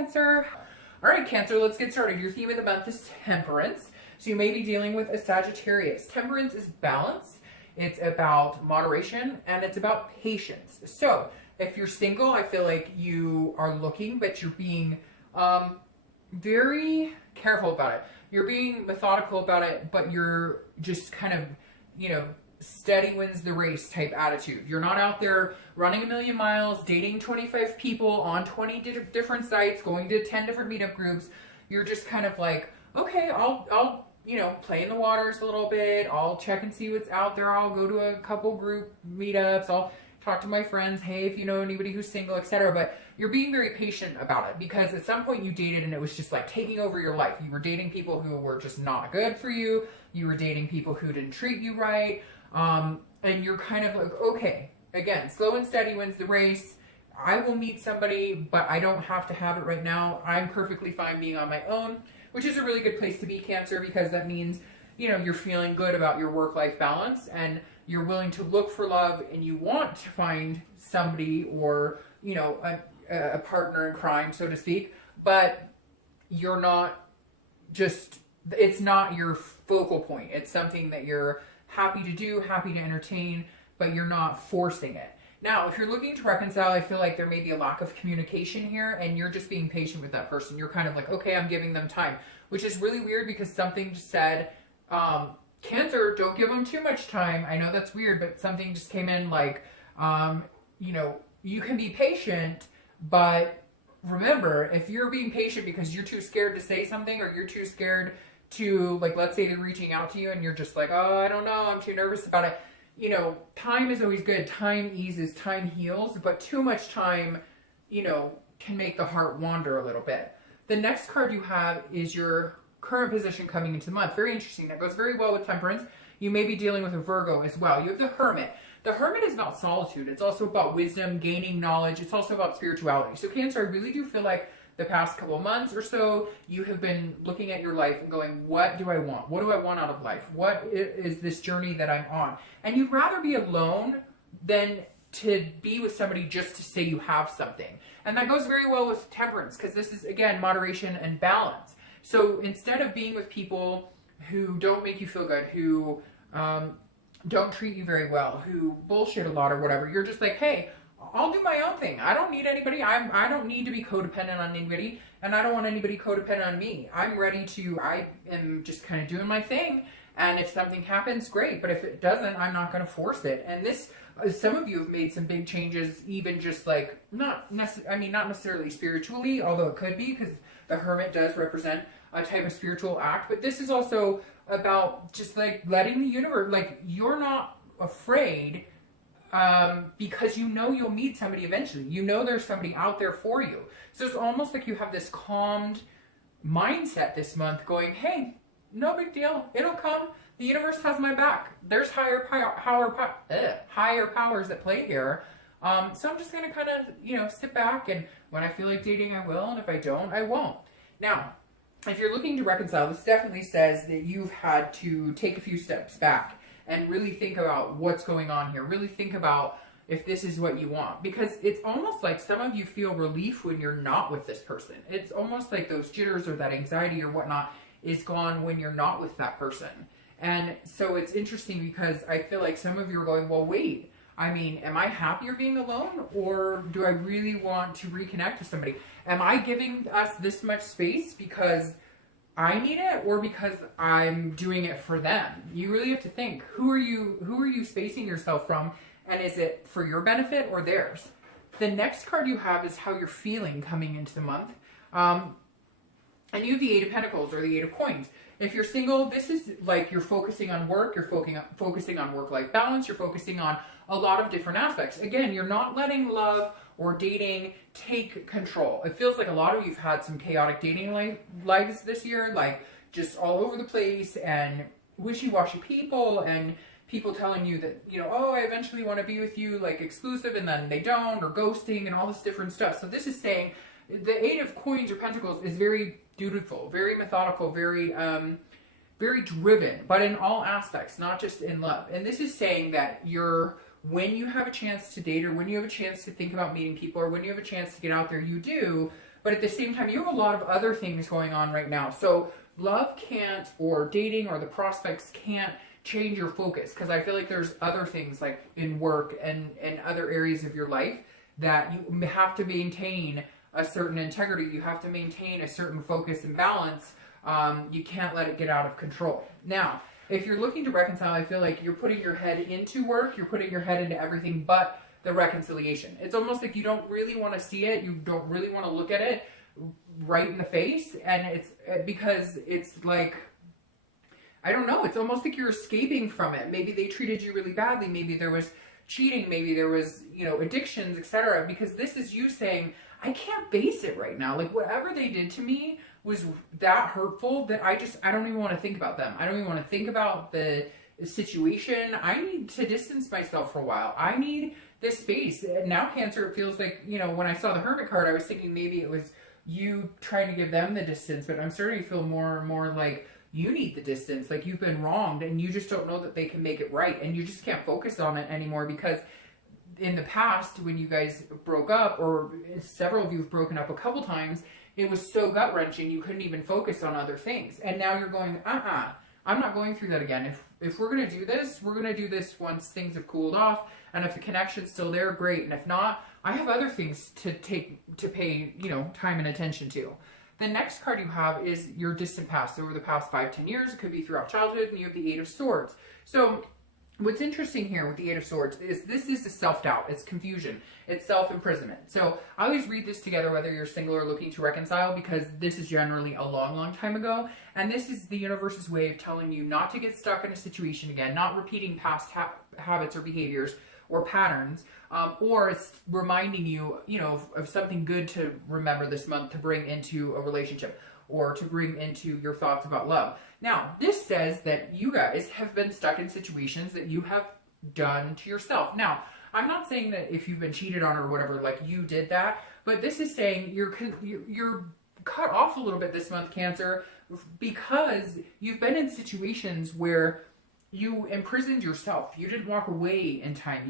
Cancer. All right, Cancer, let's get started. Your theme of the month is temperance. So you may be dealing with a Sagittarius. Temperance is balance. It's about moderation and it's about patience. So if you're single, I feel like you are looking, but you're being very careful about it. You're being methodical about it, but you're just kind of, steady wins the race type attitude. You're not out there running a million miles, dating 25 people on 20 different sites, going to 10 different meetup groups. You're just kind of like, okay, I'll play in the waters a little bit. I'll check and see what's out there. I'll go to a couple group meetups. I'll talk to my friends. Hey, if you know anybody who's single, etc. But you're being very patient about it because at some point you dated and it was just like taking over your life. You were dating people who were just not good for you. You were dating people who didn't treat you right. And you're kind of like, okay, again, slow and steady wins the race. I will meet somebody, but I don't have to have it right now. I'm perfectly fine being on my own, which is a really good place to be, Cancer, because that means, you're feeling good about your work-life balance and you're willing to look for love and you want to find somebody or, a partner in crime, so to speak, but you're not it's not your focal point. It's something that you're happy to do, happy to entertain, but you're not forcing it. Now, if you're looking to reconcile, I feel like there may be a lack of communication here and you're just being patient with that person. You're kind of like, okay, I'm giving them time, which is really weird because something just said, Cancer, don't give them too much time. I know that's weird, but something just came in like, you can be patient, but remember, if you're being patient because you're too scared to say something or you're too scared to, like, let's say they're reaching out to you and you're just like, oh, I don't know, I'm too nervous about it. Time is always good. Time eases, time heals, but too much time, can make the heart wander a little bit. The next card you have is your current position coming into the month. Very interesting. That goes very well with temperance. You may be dealing with a Virgo as well. You have the Hermit. The Hermit is about solitude. It's also about wisdom, gaining knowledge. It's also about spirituality. So Cancer, I really do feel like the past couple of months or so, you have been looking at your life and going, what do I want? What do I want out of life? What is this journey that I'm on? And you'd rather be alone than to be with somebody just to say you have something. And that goes very well with temperance because this is, again, moderation and balance. So instead of being with people who don't make you feel good, who don't treat you very well, who bullshit a lot or whatever, you're just like, hey, I'll do my own thing. I don't need anybody. I don't need to be codependent on anybody, and I don't want anybody codependent on me. I am just kind of doing my thing, and if something happens, great. But if it doesn't, I'm not going to force it. And this, some of you have made some big changes, even just like, not necessarily spiritually, although it could be, because the Hermit does represent a type of spiritual act. But this is also about just like letting the universe, like you're not afraid because you'll meet somebody eventually. There's somebody out there for you. So it's almost like you have this calmed mindset this month going, hey, no big deal. It'll come. The universe has my back. There's higher powers at play here. So I'm just going to kind of, sit back, and when I feel like dating, I will. And if I don't, I won't. Now, if you're looking to reconcile, this definitely says that you've had to take a few steps back and really think about what's going on here. Really think about if this is what you want. Because it's almost like some of you feel relief when you're not with this person. It's almost like those jitters or that anxiety or whatnot is gone when you're not with that person. And so it's interesting because I feel like some of you are going, well, wait, am I happier being alone, or do I really want to reconnect with somebody? Am I giving us this much space because I need it, or because I'm doing it for them? You really have to think, who are you spacing yourself from, and is it for your benefit or theirs? The next card you have is how you're feeling coming into the month. And you have the Eight of Pentacles or the Eight of Coins. If you're single, this is like you're focusing on work, you're focusing on work-life balance, you're focusing on a lot of different aspects. Again, you're not letting love or dating take control. It feels like a lot of you've had some chaotic dating lives this year, like just all over the place and wishy-washy people and people telling you that, oh, I eventually want to be with you, like exclusive, and then they don't, or ghosting and all this different stuff. So this is saying the Eight of Coins or Pentacles is very dutiful, very methodical, very driven, but in all aspects, not just in love. And this is saying that when you have a chance to date, or when you have a chance to think about meeting people, or when you have a chance to get out there, you do, But at the same time, you have a lot of other things going on right now. So love can't, or dating or the prospects can't change your focus, because I feel like there's other things like in work and other areas of your life that you have to maintain a certain integrity. You have to maintain a certain focus and balance. You can't let it get out of control. Now, if you're looking to reconcile, I feel like you're putting your head into work, you're putting your head into everything but the reconciliation. It's almost like you don't really want to see it, you don't really want to look at it right in the face, and it's because it's like, I don't know, it's almost like you're escaping from it. Maybe they treated you really badly, maybe there was cheating, maybe there was, you know, addictions, etc. Because this is you saying, I can't face it right now. Like, whatever they did to me was that hurtful that I don't even want to think about them. I don't even want to think about the situation. I need to distance myself for a while. I need this space. Now, Cancer, it feels like, you know, when I saw the Hermit card, I was thinking maybe it was you trying to give them the distance, but I'm starting to feel more and more like you need the distance, like you've been wronged and you just don't know that they can make it right, and you just can't focus on it anymore, because in the past when you guys broke up, or several of you have broken up a couple times, it was so gut-wrenching you couldn't even focus on other things. And now you're going, I'm not going through that again. If we're going to do this, we're going to do this once things have cooled off, and if the connection's still there, great, and if not, I have other things to pay, you know, time and attention to. The next card you have is your distant past, over the past 5-10 years. It could be throughout childhood, and you have the Eight of Swords. So what's interesting here with the Eight of Swords is this is the self-doubt, it's confusion, it's self-imprisonment. So I always read this together whether you're single or looking to reconcile, because this is generally a long, long time ago. And this is the universe's way of telling you not to get stuck in a situation again, not repeating past habits or behaviors or patterns, or it's reminding you, you know, of something good to remember this month to bring into a relationship or to bring into your thoughts about love. Now, this says that you guys have been stuck in situations that you have done to yourself. Now, I'm not saying that if you've been cheated on or whatever, like you did that, but this is saying you're cut off a little bit this month, Cancer, because you've been in situations where you imprisoned yourself. You didn't walk away in time.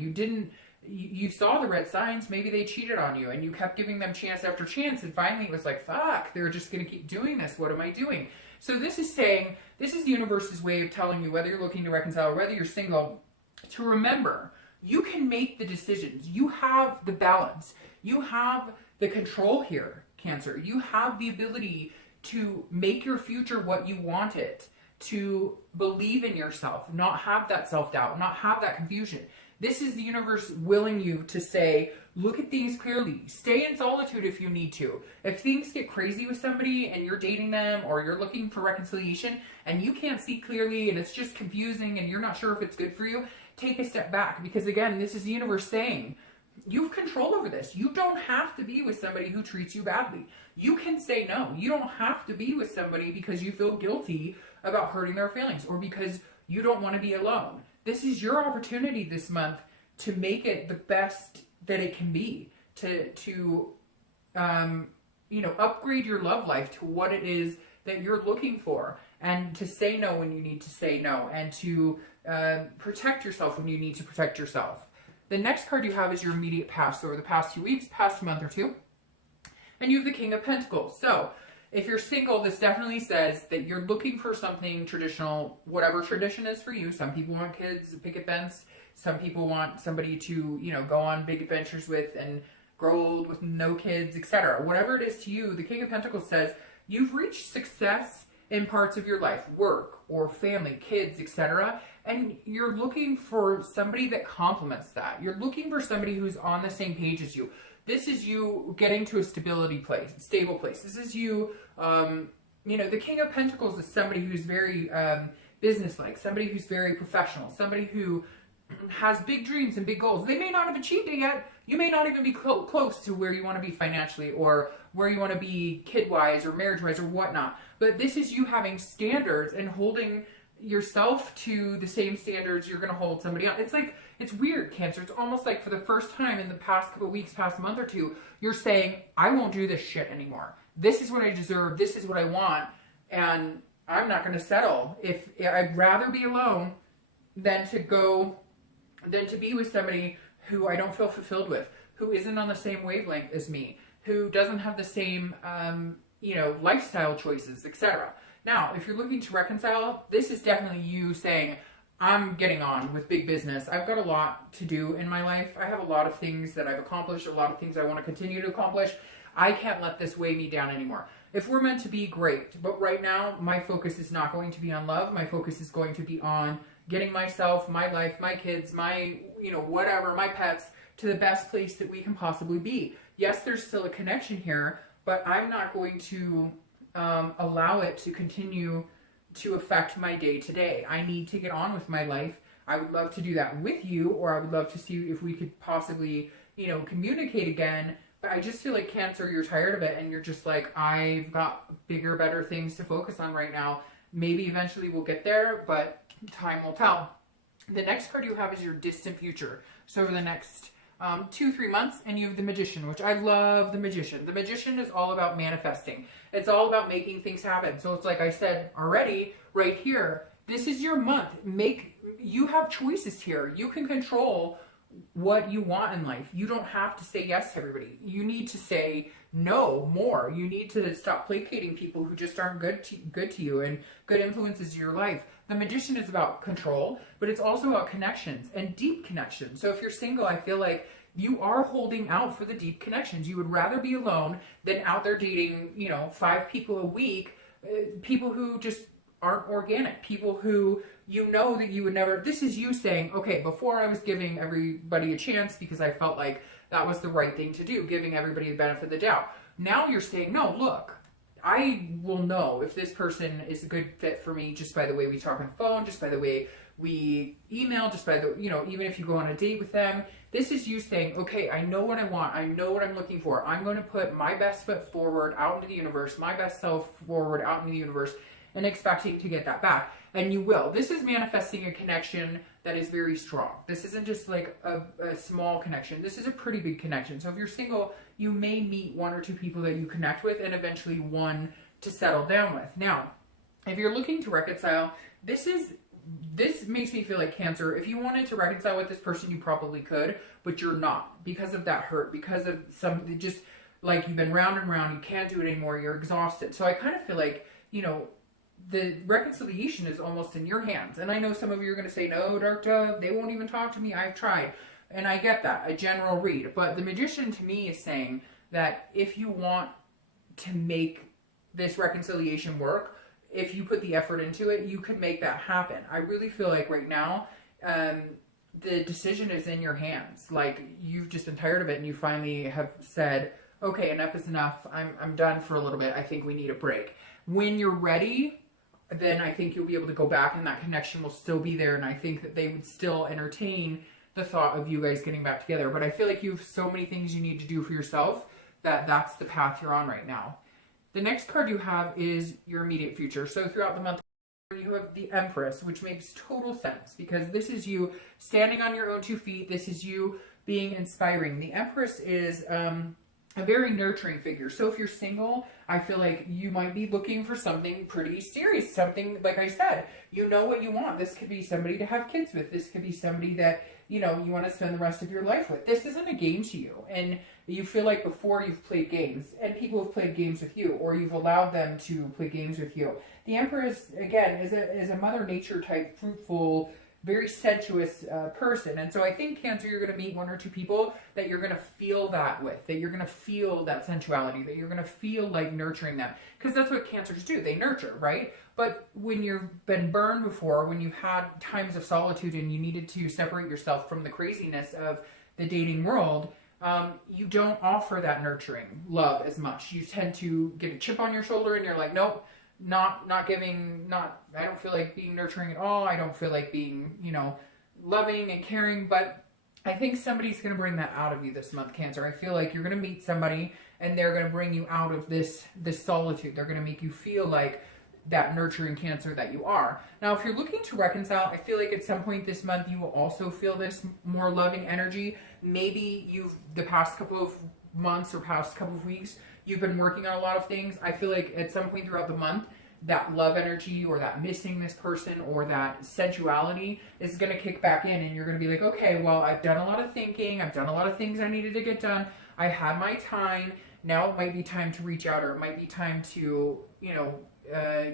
You saw the red signs. Maybe they cheated on you and you kept giving them chance after chance. And finally it was like, fuck, they're just going to keep doing this. What am I doing? So this is saying, this is the universe's way of telling you, whether you're looking to reconcile or whether you're single, to remember, you can make the decisions. You have the balance. You have the control here, Cancer. You have the ability to make your future what you want it, to believe in yourself, not have that self-doubt, not have that confusion. This is the universe willing you to say, look at things clearly. Stay in solitude if you need to. If things get crazy with somebody and you're dating them or you're looking for reconciliation and you can't see clearly and it's just confusing and you're not sure if it's good for you, take a step back, because again, this is the universe saying, you have control over this. You don't have to be with somebody who treats you badly. You can say no. You don't have to be with somebody because you feel guilty about hurting their feelings or because you don't want to be alone. This is your opportunity this month to make it the best that it can be, to you know, upgrade your love life to what it is that you're looking for, and to say no when you need to say no, and to protect yourself when you need to protect yourself. The next card you have is your immediate past, over the past 2 weeks, past month or two. And you have the King of Pentacles. So if you're single, this definitely says that you're looking for something traditional, whatever tradition is for you. Some people want kids, picket fence. Some people want somebody to, you know, go on big adventures with and grow old with no kids, etc. Whatever it is to you, the King of Pentacles says you've reached success in parts of your life, work or family, kids, etc. And you're looking for somebody that complements that. You're looking for somebody who's on the same page as you. This is you getting to a stable place. This is you, you know, the King of Pentacles is somebody who's very businesslike, somebody who's very professional, somebody who has big dreams and big goals. They may not have achieved it yet. You may not even be close to where you want to be financially or where you want to be kid-wise or marriage-wise or whatnot. But this is you having standards and holding yourself to the same standards you're going to hold somebody else. It's like, it's weird, Cancer. It's almost like for the first time in the past couple of weeks, past month or two, you're saying, I won't do this shit anymore. This is what I deserve. This is what I want. And I'm not going to settle. If I'd rather be alone than to be with somebody who I don't feel fulfilled with, who isn't on the same wavelength as me. who doesn't have the same, lifestyle choices, etc. Now, if you're looking to reconcile, this is definitely you saying, I'm getting on with big business. I've got a lot to do in my life. I have a lot of things that I've accomplished, a lot of things I want to continue to accomplish. I can't let this weigh me down anymore. If we're meant to be, great. But right now, my focus is not going to be on love. My focus is going to be on getting myself, my life, my kids, my, whatever, my pets, to the best place that we can possibly be. Yes, there's still a connection here, but I'm not going to allow it to continue to affect my day to day. I need to get on with my life. I would love to do that with you, or I would love to see if we could possibly, communicate again. But I just feel like Cancer, you're tired of it and you're just like, I've got bigger, better things to focus on right now. Maybe eventually we'll get there, but time will tell. The next card you have is your distant future. So over the next 2-3 months, and you have the Magician, which I love the Magician. The Magician is all about manifesting. It's all about making things happen. So it's like I said already, right here, this is your month. You have choices here. You can control what you want in life. You don't have to say yes to everybody. You need to say no more. You need to stop placating people who just aren't good to you and good influences your life. The Magician is about control, but it's also about connections and deep connections. So if you're single, I feel like you are holding out for the deep connections. You would rather be alone than out there dating, 5 people a week, people who just aren't organic, people who that you would never. This is you saying, okay, before I was giving everybody a chance because I felt like that was the right thing to do, giving everybody the benefit of the doubt. Now you're saying, no, look, I will know if this person is a good fit for me just by the way we talk on the phone, just by the way we email, just by the, even if you go on a date with them. This is you saying, okay, I know what I want. I know what I'm looking for. I'm going to put my best foot forward out into the universe, my best self forward out into the universe, and expecting to get that back. And you will. This is manifesting a connection that is very strong. This isn't just like a small connection. This is a pretty big connection. So if you're single, you may meet 1 or 2 people that you connect with and eventually one to settle down with. Now, if you're looking to reconcile, this makes me feel like Cancer. If you wanted to reconcile with this person, you probably could, but you're not because of that hurt, because of just like you've been round and round, you can't do it anymore, you're exhausted. So I kind of feel like, the reconciliation is almost in your hands. And I know some of you are going to say, no, Dark Dove, they won't even talk to me. I've tried. And I get that, a general read. But the Magician to me is saying that if you want to make this reconciliation work, if you put the effort into it, you can make that happen. I really feel like right now, the decision is in your hands. Like you've just been tired of it and you finally have said, okay, enough is enough. I'm done for a little bit. I think we need a break. When you're ready, then I think you'll be able to go back and that connection will still be there. And I think that they would still entertain the thought of you guys getting back together. But I feel like you have so many things you need to do for yourself that that's the path you're on right now. The next card you have is your immediate future. So throughout the month, you have the Empress, which makes total sense because this is you standing on your own 2 feet. This is you being inspiring. The Empress is a very nurturing figure. So if you're single, I feel like you might be looking for something pretty serious. Something, like I said, you know what you want. This could be somebody to have kids with. This could be somebody that, you want to spend the rest of your life with. This isn't a game to you. And you feel like before you've played games and people have played games with you or you've allowed them to play games with you. The Empress, again, is a Mother Nature type, fruitful, very sensuous person. And so I think Cancer, you're going to meet 1 or 2 people that you're going to feel that with, that you're going to feel that sensuality, that you're going to feel like nurturing them. Because that's what Cancers do. They nurture, right? But when you've been burned before, when you've had times of solitude and you needed to separate yourself from the craziness of the dating world, you don't offer that nurturing love as much. You tend to get a chip on your shoulder and you're like, nope, not giving, I don't feel like being nurturing at all. I don't feel like being, loving and caring. But I think somebody's going to bring that out of you this month, Cancer. I feel like you're going to meet somebody and they're going to bring you out of this solitude. They're going to make you feel like that nurturing Cancer that you are. Now, if you're looking to reconcile, I feel like at some point this month you will also feel this more loving energy. Maybe the past couple of months or past couple of weeks, you've been working on a lot of things. I feel like at some point throughout the month, that love energy or that missing this person or that sensuality is going to kick back in and you're going to be like, okay, well, I've done a lot of thinking. I've done a lot of things I needed to get done. I had my time now it might be time to reach out, or it might be time to, you know,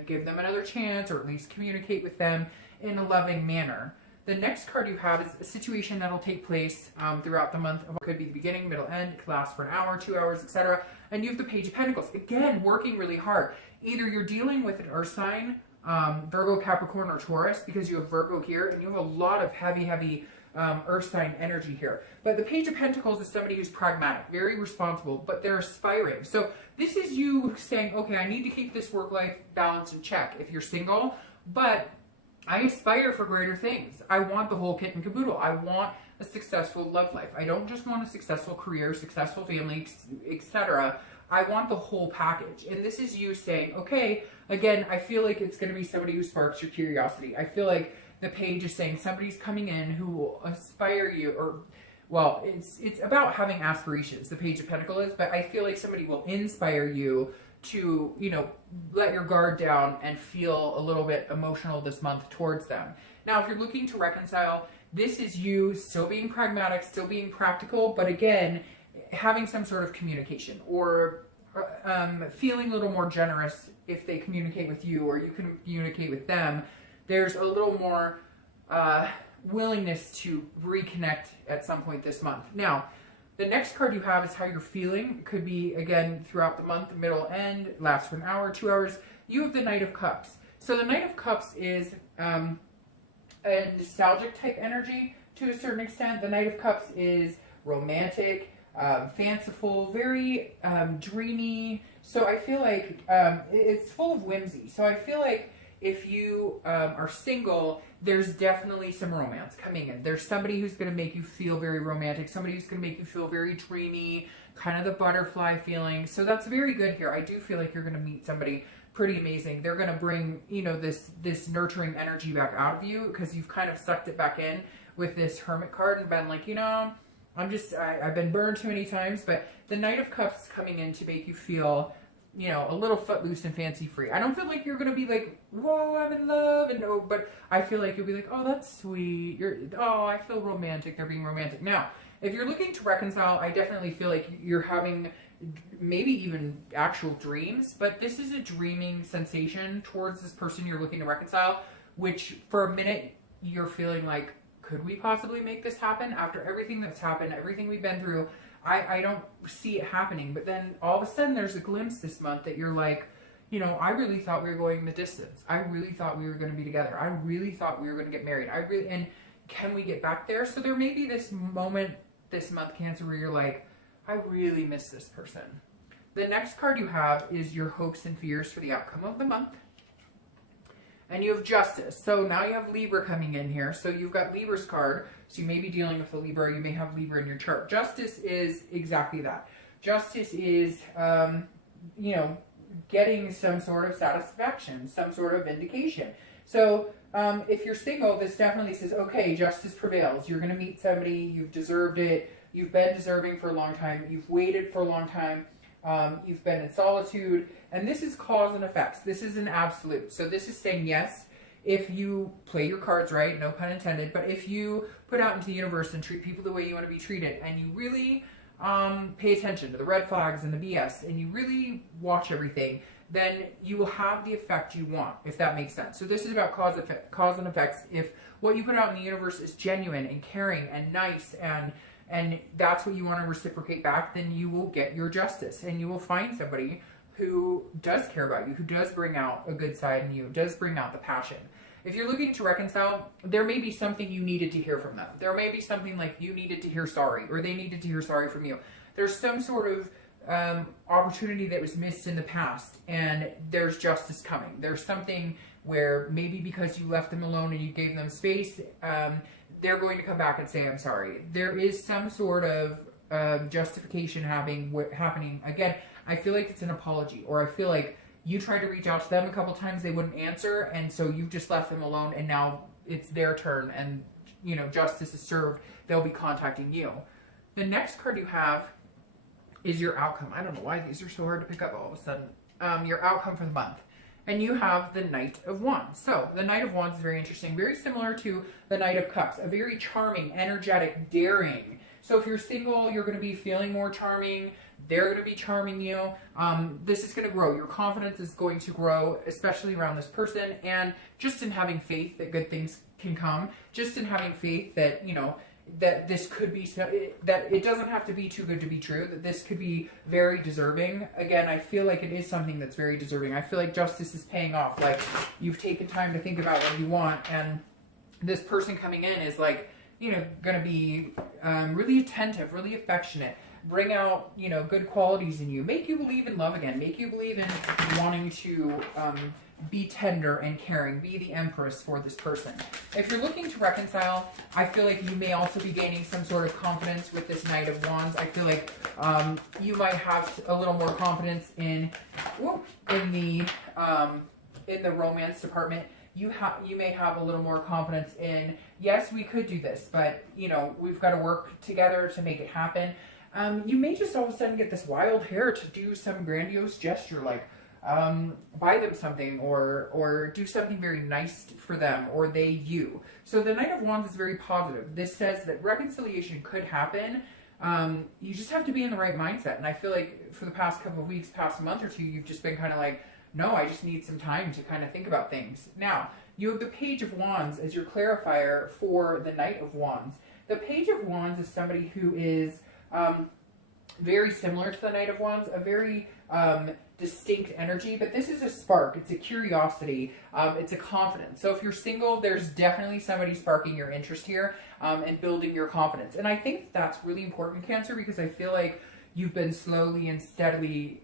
give them another chance, or at least communicate with them in a loving manner. The next card you have is a situation that'll take place throughout the month. It could be the beginning, middle, end. It could last for an hour, 2 hours, etc. And you have the Page of Pentacles. Again, working really hard. Either you're dealing with an earth sign, Virgo, Capricorn, or Taurus, because you have Virgo here, and you have a lot of heavy earth sign energy here. But the Page of Pentacles is somebody who's pragmatic, very responsible, but they're aspiring. So this is you saying, okay, I need to keep this work-life balance in check if you're single, but I aspire for greater things. I want the whole kit and caboodle. I want a successful love life. I don't just want a successful career, successful family, etc. I want the whole package. And this is you saying, okay, again, I feel like it's going to be somebody who sparks your curiosity. I feel like the page is saying somebody's coming in who will aspire you, or, well, it's about having aspirations, the Page of Pentacles is, but I feel like somebody will inspire you to, you know, let your guard down and feel a little bit emotional this month towards them. Now, if you're looking to reconcile, this is you still being pragmatic, still being practical, but again, having some sort of communication, or feeling a little more generous if they communicate with you or you can communicate with them. There's a little more willingness to reconnect at some point this month. Now, the next card you have is how you're feeling. It could be, again, throughout the month, middle, end, lasts for an hour, 2 hours. You have the Knight of Cups. So the Knight of Cups is a nostalgic type energy to a certain extent. The Knight of Cups is romantic, fanciful, very dreamy. So I feel like it's full of whimsy. So I feel like if you are single, there's definitely some romance coming in. There's somebody who's going to make you feel very romantic, somebody who's going to make you feel very dreamy, kind of the butterfly feeling. So that's very good here. I do feel like you're going to meet somebody pretty amazing. They're going to bring, you know, this nurturing energy back out of you, because you've kind of sucked it back in with this Hermit card and been like, you know, I've been burned too many times. But the Knight of Cups is coming in to make you feel, you know, a little footloose and fancy free. I don't feel like you're going to be like, whoa, I'm in love, and oh, but I feel like you'll be like, oh, that's sweet. I feel romantic. They're being romantic. Now, if you're looking to reconcile, I definitely feel like you're having maybe even actual dreams, but this is a dreaming sensation towards this person you're looking to reconcile, which for a minute you're feeling like, could we possibly make this happen after everything that's happened, everything we've been through? I don't see it happening. But then all of a sudden there's a glimpse this month that you're like, you know, I really thought we were going the distance. I really thought we were going to be together. I really thought we were going to get married. And can we get back there? So there may be this moment this month, Cancer, where you're like, I really miss this person. The next card you have is your hopes and fears for the outcome of the month. And you have Justice. So now you have Libra coming in here. So you've got Libra's card. So you may be dealing with a Libra. You may have Libra in your chart. Justice is exactly that. Justice is, you know, getting some sort of satisfaction, some sort of vindication. So if you're single, this definitely says, okay, justice prevails. You're going to meet somebody. You've deserved it. You've been deserving for a long time. You've waited for a long time. You've been in solitude. And this is cause and effects. This is an absolute. So this is saying, yes, if you play your cards right, no pun intended, but if you put out into the universe and treat people the way you want to be treated, and you really pay attention to the red flags and the BS, and you really watch everything, then you will have the effect you want, if that makes sense. So this is about cause and effects. If what you put out in the universe is genuine and caring and nice, and that's what you want to reciprocate back, then you will get your justice, and you will find somebody who does care about you, who does bring out a good side in you, does bring out the passion. If you're looking to reconcile, there may be something you needed to hear from them. There may be something like you needed to hear sorry, or they needed to hear sorry from you. There's some sort of opportunity that was missed in the past, and there's justice coming. There's something where maybe because you left them alone and you gave them space, they're going to come back and say, I'm sorry. There is some sort of justification happening. Again, I feel like it's an apology, or I feel like you tried to reach out to them a couple times, they wouldn't answer, and so you just left them alone, and now it's their turn, and, you know, justice is served. They'll be contacting you. The next card you have is your outcome. I don't know why these are so hard to pick up all of a sudden. Your outcome for the month. And you have the Knight of Wands. So the Knight of Wands is very interesting, very similar to the Knight of Cups, a very charming, energetic, daring. So if you're single, you're going to be feeling more charming, They're going to be charming you. This is going to grow. Your confidence is going to grow, especially around this person, and just in having faith that good things can come, just in having faith that, you know, that this could be, that it doesn't have to be too good to be true, that this could be very deserving. Again, I feel like it is something that's very deserving. I feel like justice is paying off. Like, you've taken time to think about what you want, and this person coming in is like, you know, going to be really attentive, really affectionate, bring out, you know, good qualities in you, make you believe in love again, make you believe in wanting to be tender and caring, be the empress for this person. If you're looking to reconcile, I feel like you may also be gaining some sort of confidence with this Knight of Wands. I feel like you might have a little more confidence in the romance department. You may have a little more confidence in, yes, we could do this, but, you know, we've got to work together to make it happen. You may just all of a sudden get this wild hair to do some grandiose gesture, like buy them something or do something very nice for them, or they you. So the Knight of Wands is very positive. This says that reconciliation could happen. You just have to be in the right mindset. And I feel like for the past couple of weeks, past month or two, you've just been kind of like, no, I just need some time to kind of think about things. Now, you have the Page of Wands as your clarifier for the Knight of Wands. The Page of Wands is somebody who is very similar to the Knight of Wands, a very distinct energy, but this is a spark. It's a curiosity. It's a confidence. So if you're single, there's definitely somebody sparking your interest here and building your confidence. And I think that's really important, Cancer, because I feel like you've been slowly and steadily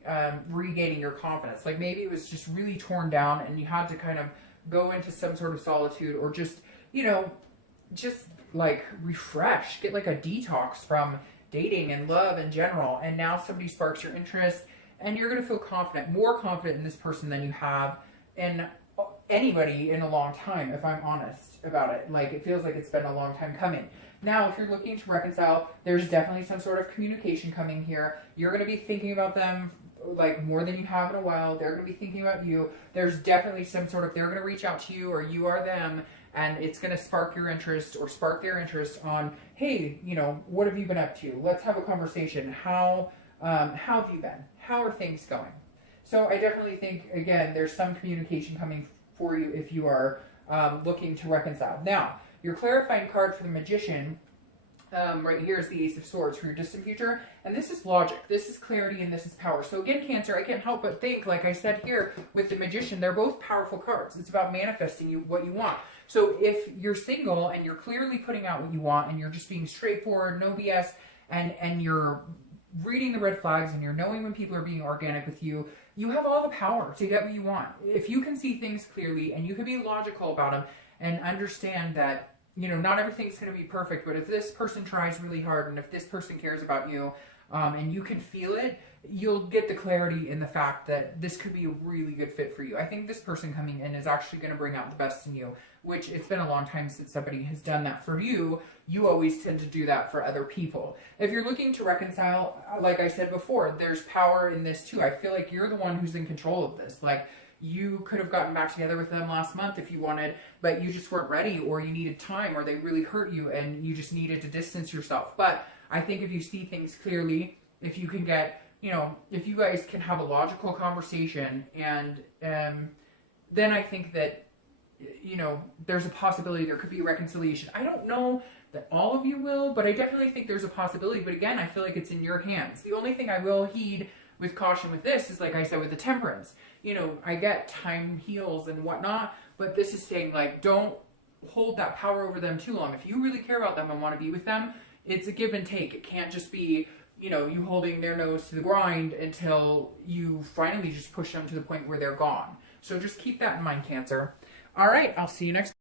regaining your confidence. Like maybe it was just really torn down and you had to kind of go into some sort of solitude, or just, you know, just like refresh, get like a detox from dating and love in general. And now somebody sparks your interest and you're going to feel confident, more confident in this person than you have in anybody in a long time, if I'm honest about it. Like, it feels like it's been a long time coming. Now, if you're looking to reconcile, there's definitely some sort of communication coming here. You're going to be thinking about them like more than you have in a while. They're going to be thinking about you. There's definitely some sort of, they're going to reach out to you, or you are them, and it's going to spark your interest or spark their interest on, hey, you know, what have you been up to? Let's have a conversation. How have you been? How are things going? So I definitely think, again, there's some communication coming for you if you are looking to reconcile. Now, your clarifying card for the Magician right here is the Ace of Swords for your distant future. And this is logic. This is clarity, and this is power. So again, Cancer, I can't help but think, like I said here with the Magician, they're both powerful cards. It's about manifesting what you want. So if you're single and you're clearly putting out what you want and you're just being straightforward, no BS, and you're reading the red flags and you're knowing when people are being organic with you, you have all the power to get what you want. If you can see things clearly and you can be logical about them and understand that, you know, not everything's going to be perfect, but if this person tries really hard and if this person cares about you and you can feel it, you'll get the clarity in the fact that this could be a really good fit for you. I think this person coming in is actually going to bring out the best in you, which it's been a long time since somebody has done that for you. You always tend to do that for other people. If you're looking to reconcile, like I said before, there's power in this too. I feel like you're the one who's in control of this. Like, you could have gotten back together with them last month if you wanted, but you just weren't ready, or you needed time, or they really hurt you and you just needed to distance yourself. But I think if you see things clearly, if you can get, you know, if you guys can have a logical conversation, and then I think that, you know, there's a possibility there could be a reconciliation. I don't know that all of you will, but I definitely think there's a possibility. But again, I feel like it's in your hands. The only thing I will heed with caution with this is, like I said, with the Temperance. You know, I get time heals and whatnot, but this is saying, like, don't hold that power over them too long. If you really care about them and want to be with them, it's a give and take. It can't just be, you know, you holding their nose to the grind until you finally just push them to the point where they're gone. So just keep that in mind, Cancer. All right, I'll see you next